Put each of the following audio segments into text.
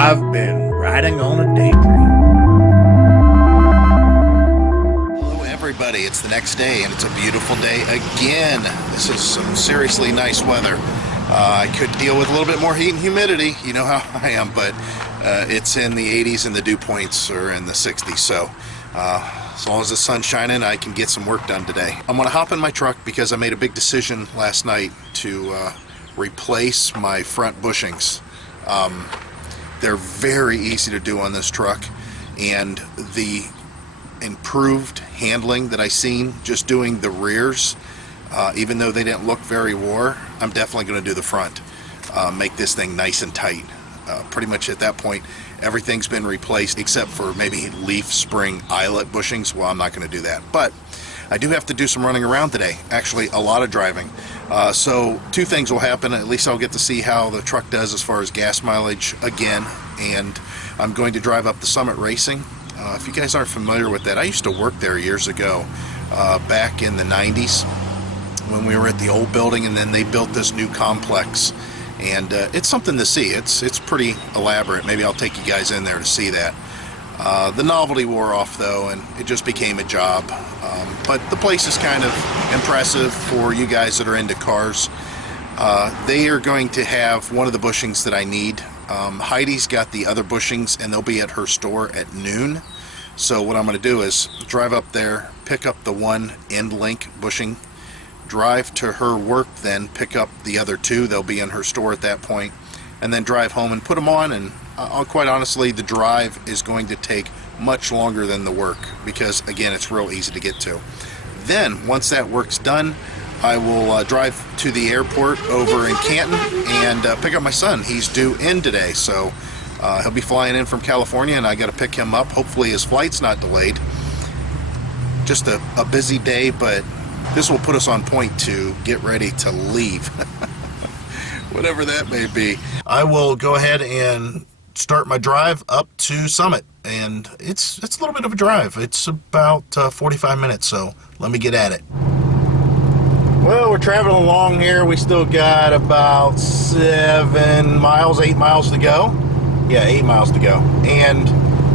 I've been riding on a daydream. Hello everybody, it's the next day and it's a beautiful day again. This is some seriously nice weather. I could deal with a little bit more heat and humidity, you know how I am, but it's in the 80s and the dew points are in the 60s, so as long as the sun's shining, I can get some work done today. I'm going to hop in my truck because I made a big decision last night to replace my front bushings. They're very easy to do on this truck, and the improved handling that I seen just doing the rears, even though they didn't look very wore, I'm definitely going to do the front. Make this thing nice and tight. Pretty much at that point, everything's been replaced except for maybe leaf spring eyelet bushings. Well, I'm not going to do that, but I do have to do some running around today. Actually, a lot of driving. So two things will happen. At least I'll get to see how the truck does as far as gas mileage again, and I'm going to drive up to Summit Racing. If you guys aren't familiar with that, I used to work there years ago, back in the 90s when we were at the old building, and then they built this new complex, and it's something to see. It's pretty elaborate. Maybe I'll take you guys in there to see that. The novelty wore off though, and it just became a job. But the place is kind of impressive for you guys that are into cars. They are going to have one of the bushings that I need. Heidi's got the other bushings, and they'll be at her store at noon. So what I'm going to do is drive up there, pick up the one end link bushing, drive to her work, then pick up the other two. They'll be in her store at that point, and then drive home and put them on. And quite honestly, the drive is going to take much longer than the work because, again, it's real easy to get to. Then once that work's done, I will drive to the airport over in Canton and pick up my son. He's due in today, so he'll be flying in from California, and I got to pick him up. Hopefully his flight's not delayed. Just a busy day, but this will put us on point to get ready to leave. Whatever that may be. I will go ahead and start my drive up to Summit, and it's a little bit of a drive. It's about 45 minutes, so let me get at it. Well, we're traveling along here. We still got about 8 miles to go. Yeah, 8 miles to go. And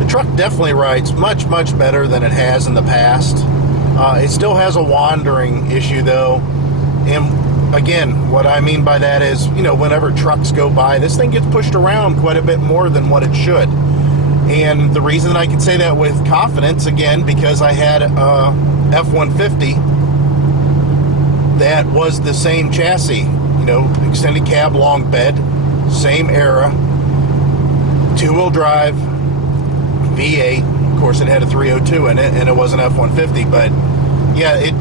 the truck definitely rides much, much better than it has in the past. It still has a wandering issue, though. And again, what I mean by that is, you know, whenever trucks go by, this thing gets pushed around quite a bit more than what it should. And the reason that I can say that with confidence, again, because I had a F-150 that was the same chassis, you know, extended cab, long bed, same era, two-wheel drive, V8. Of course, it had a 302 in it, and it was an F-150, but yeah, it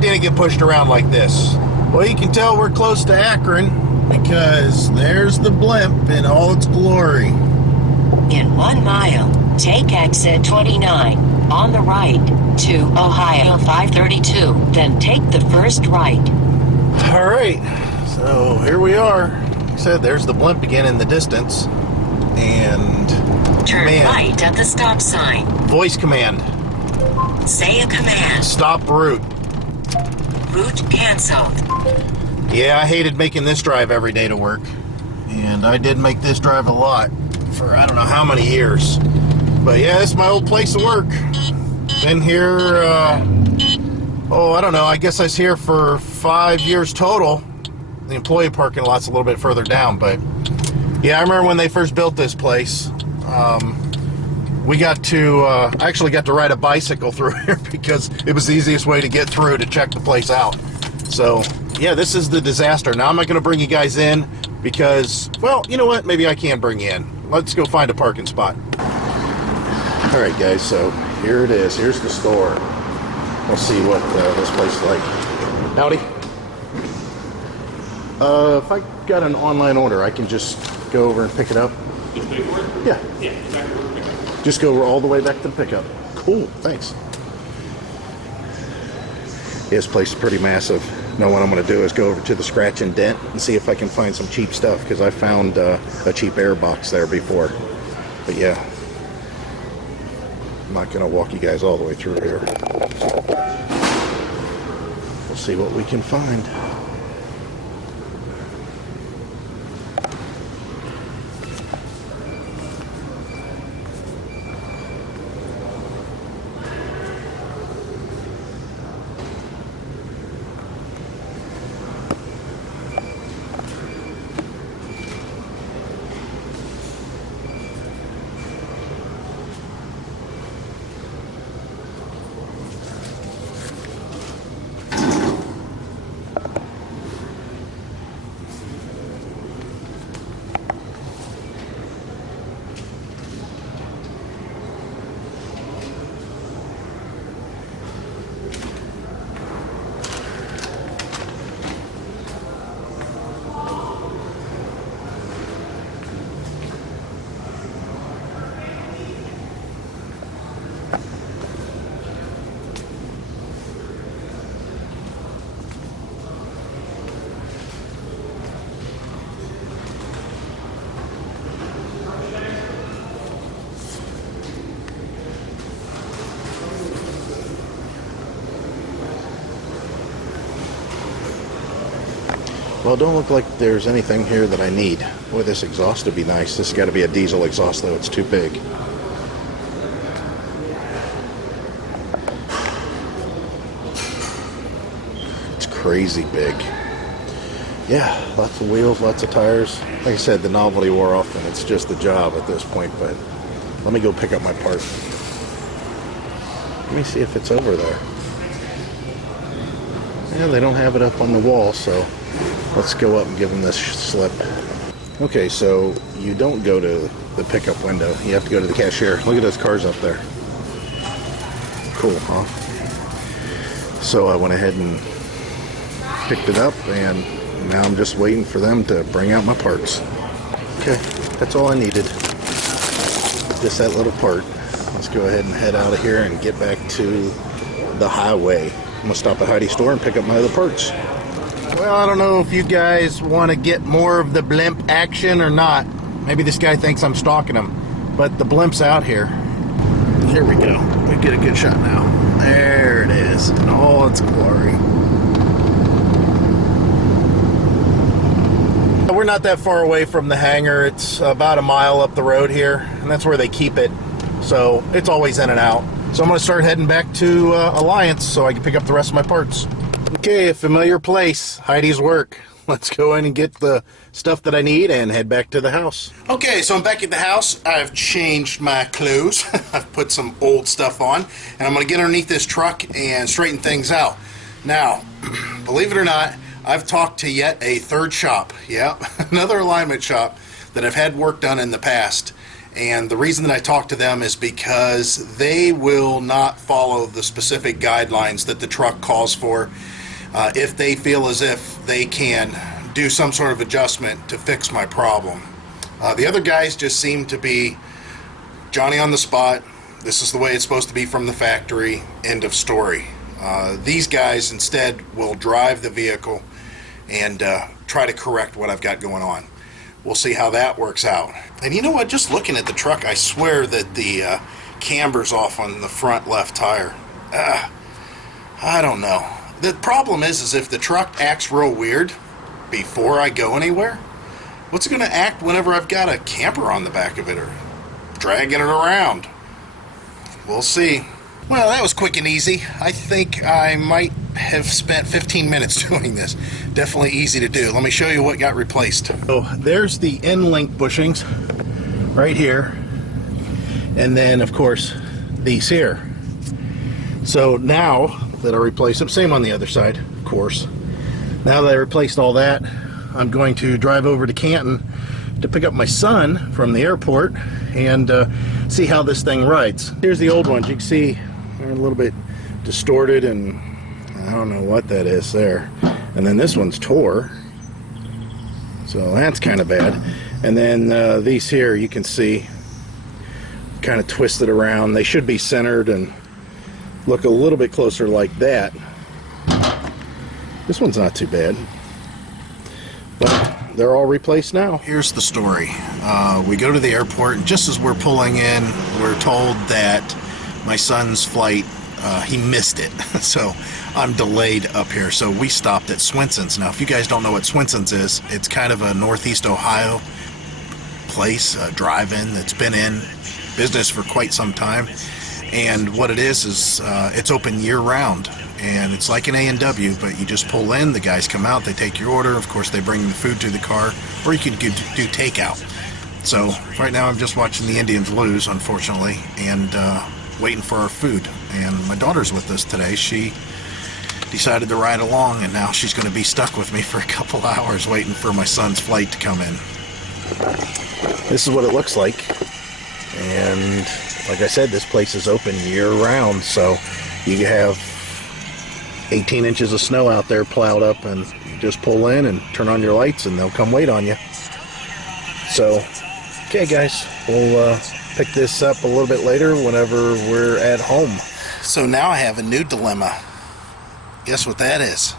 didn't get pushed around like this. Well, you can tell we're close to Akron because there's the blimp in all its glory. In 1 mile, take exit 29 on the right to Ohio 532, then take the first right. All right, so here we are. Like I said, there's the blimp again in the distance, and turn right at the stop sign. Voice command. Say a command. Stop route. Route canceled. Yeah, I hated making this drive every day to work, and I did make this drive a lot for I don't know how many years. But yeah, this is my old place of work. Been here, I don't know, I guess I was here for 5 years total. The employee parking lot's a little bit further down, but yeah, I remember when they first built this place. We got to, I actually got to ride a bicycle through here because it was the easiest way to get through to check the place out. So yeah, this is the disaster. Now I'm not going to bring you guys in because, well, you know what, maybe I can bring you in. Let's go find a parking spot. All right, guys, so here it is. Here's the store. We'll see what this place is like. Howdy. If I got an online order, I can just go over and pick it up? Just pay for it? Yeah. Yeah, back to work pickup. Just go all the way back to the pickup. Cool, thanks. This place is pretty massive. Now what I'm going to do is go over to the scratch and dent and see if I can find some cheap stuff, because I found a cheap air box there before. But yeah, I'm not going to walk you guys all the way through here. We'll see what we can find. Well, it don't look like there's anything here that I need. Boy, this exhaust would be nice. This has got to be a diesel exhaust, though. It's too big. It's crazy big. Yeah, lots of wheels, lots of tires. Like I said, the novelty wore off, and it's just the job at this point. But let me go pick up my part. Let me see if it's over there. Yeah, they don't have it up on the wall, so let's go up and give them this slip. Okay, so you don't go to the pickup window. You have to go to the cashier. Look at those cars up there. Cool, huh? So I went ahead and picked it up, and now I'm just waiting for them to bring out my parts. Okay, that's all I needed. Just that little part. Let's go ahead and head out of here and get back to the highway. I'm gonna stop at Heidi's store and pick up my other parts. Well, I don't know if you guys want to get more of the blimp action or not. Maybe this guy thinks I'm stalking him, but the blimp's out here. Here we go. We get a good shot now. There it is in all its glory. We're not that far away from the hangar. It's about a mile up the road here, and that's where they keep it. So it's always in and out. So I'm going to start heading back to Alliance so I can pick up the rest of my parts. Okay, a familiar place, Heidi's work. Let's go in and get the stuff that I need and head back to the house. Okay, so I'm back at the house. I've changed my clothes. I've put some old stuff on, and I'm going to get underneath this truck and straighten things out. Now, believe it or not, I've talked to yet a third shop. Yeah, another alignment shop that I've had work done in the past. And the reason that I talk to them is because they will not follow the specific guidelines that the truck calls for if they feel as if they can do some sort of adjustment to fix my problem. The other guys just seem to be Johnny on the spot. This is the way it's supposed to be from the factory. End of story. These guys instead will drive the vehicle and try to correct what I've got going on. We'll see how that works out. And you know what? Just looking at the truck, I swear that the camber's off on the front left tire. I don't know. The problem is if the truck acts real weird before I go anywhere, what's it going to act whenever I've got a camper on the back of it or dragging it around? We'll see. Well, that was quick and easy. I think I might have spent 15 minutes doing this. Definitely easy to do. Let me show you what got replaced. So there's the end link bushings right here. And then, of course, these here. So now that I replaced them, same on the other side, of course. Now that I replaced all that, I'm going to drive over to Canton to pick up my son from the airport and see how this thing rides. Here's the old ones. You can see they're a little bit distorted, and I don't know what that is there. And then this one's tore, so that's kind of bad. And then these here, you can see kind of twisted around. They should be centered and look a little bit closer like that. This one's not too bad, but they're all replaced now. Here's the story. We go to the airport, and just as we're pulling in, we're told that my son's flight, he missed it. So I'm delayed up here. So we stopped at Swenson's. Now, if you guys don't know what Swenson's is, it's kind of a Northeast Ohio place, a drive-in that's been in business for quite some time. And what it is it's open year-round. And it's like an A&W, but you just pull in, the guys come out, they take your order. Of course, they bring the food to the car, or you can do takeout. So right now I'm just watching the Indians lose, unfortunately, and waiting for our food. And my daughter's with us today. She decided to ride along, and now she's going to be stuck with me for a couple hours waiting for my son's flight to come in. This is what it looks like. And like I said, this place is open year-round, so you have 18 inches of snow out there plowed up, and you just pull in and turn on your lights and they'll come wait on you. So, okay guys, we'll pick this up a little bit later whenever we're at home. So now I have a new dilemma. Guess what that is?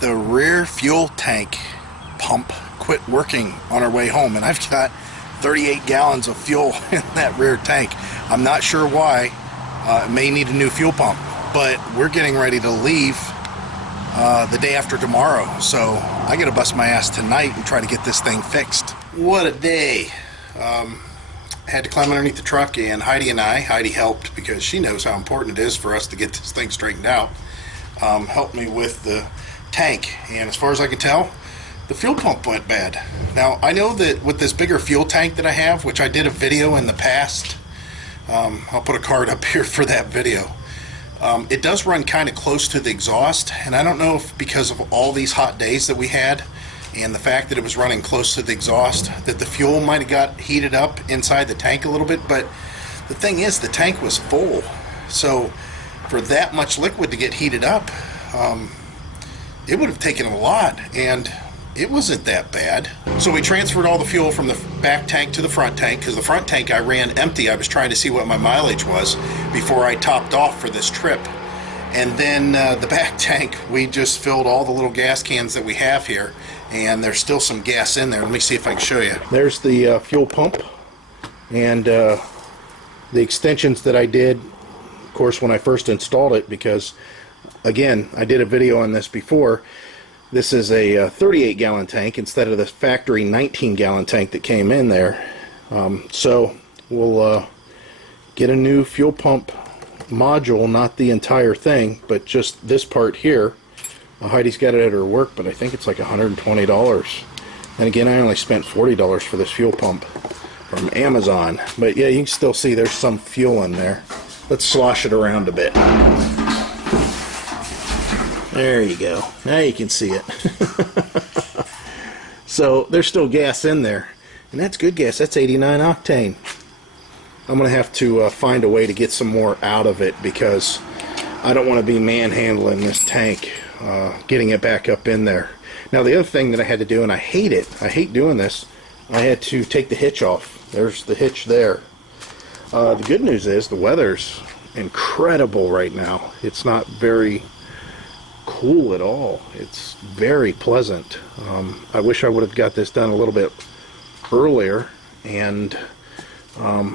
The rear fuel tank pump quit working on our way home, and I've got 38 gallons of fuel in that rear tank. I'm not sure why. It may need a new fuel pump, but we're getting ready to leave the day after tomorrow, so I gotta bust my ass tonight and try to get this thing fixed. What a day. Had to climb underneath the truck, and Heidi helped because she knows how important it is for us to get this thing straightened out. Helped me with the tank, and as far as I can tell, the fuel pump went bad. Now, I know that with this bigger fuel tank that I have, which I did a video in the past, I'll put a card up here for that video. It does run kind of close to the exhaust, and I don't know if because of all these hot days that we had and the fact that it was running close to the exhaust that the fuel might have got heated up inside the tank a little bit, but the thing is the tank was full, so for that much liquid to get heated up, it would have taken a lot, and it wasn't that bad. So we transferred all the fuel from the back tank to the front tank, because the front tank I ran empty. I was trying to see what my mileage was before I topped off for this trip. And then the back tank, we just filled all the little gas cans that we have here, and there's still some gas in there. Let me see if I can show you. There's the fuel pump and the extensions that I did, of course, when I first installed it, because again, I did a video on this before. This is a 38-gallon tank instead of the factory 19-gallon tank that came in there. So we'll get a new fuel pump module, not the entire thing, but just this part here. Heidi's got it at her work, but I think it's like $120. And again, I only spent $40 for this fuel pump from Amazon. But yeah, you can still see there's some fuel in there. Let's slosh it around a bit. There you go. Now you can see it. So there's still gas in there, and that's good gas. That's 89 octane. I'm going to have to find a way to get some more out of it, because I don't want to be manhandling this tank, getting it back up in there. Now the other thing that I had to do, and I hate it, I hate doing this, I had to take the hitch off. There's the hitch there. The good news is the weather's incredible right now. It's not very cool at all. It's very pleasant. I wish I would have got this done a little bit earlier, and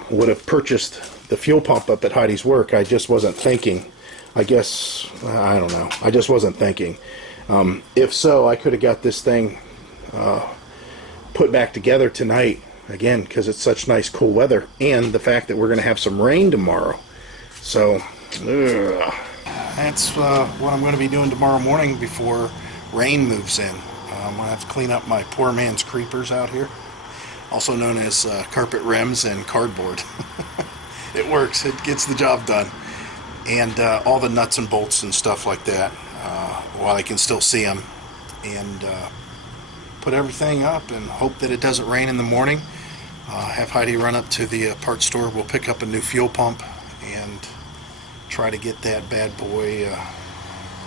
would have purchased the fuel pump up at Heidi's work. I just wasn't thinking. I guess, I don't know, I just wasn't thinking. If so, I could have got this thing put back together tonight, again, because it's such nice cool weather, and the fact that we're going to have some rain tomorrow. So that's what I'm going to be doing tomorrow morning before rain moves in. I'm going to have to clean up my poor man's creepers out here, also known as carpet rims and cardboard. It works. It gets the job done. And all the nuts and bolts and stuff like that, while I can still see them. And put everything up and hope that it doesn't rain in the morning. Have Heidi run up to the parts store. We'll pick up a new fuel pump and try to get that bad boy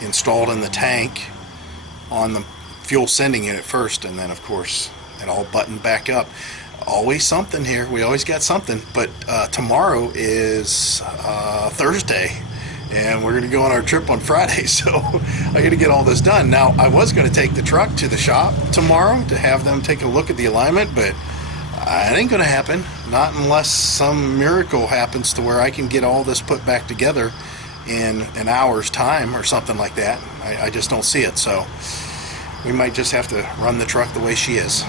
installed in the tank on the fuel sending unit first, and then of course it all buttoned back up. Always something here. We always got something. But tomorrow is Thursday, and we're going to go on our trip on Friday, so I got to get all this done. Now, I was going to take the truck to the shop tomorrow to have them take a look at the alignment, but it ain't going to happen. Not unless some miracle happens to where I can get all this put back together in an hour's time or something like that. I just don't see it, so we might just have to run the truck the way she is.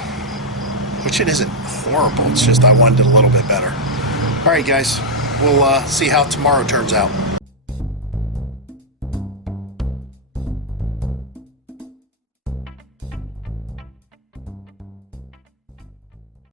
Which it isn't horrible, it's just I wanted it a little bit better. Alright guys, we'll see how tomorrow turns out.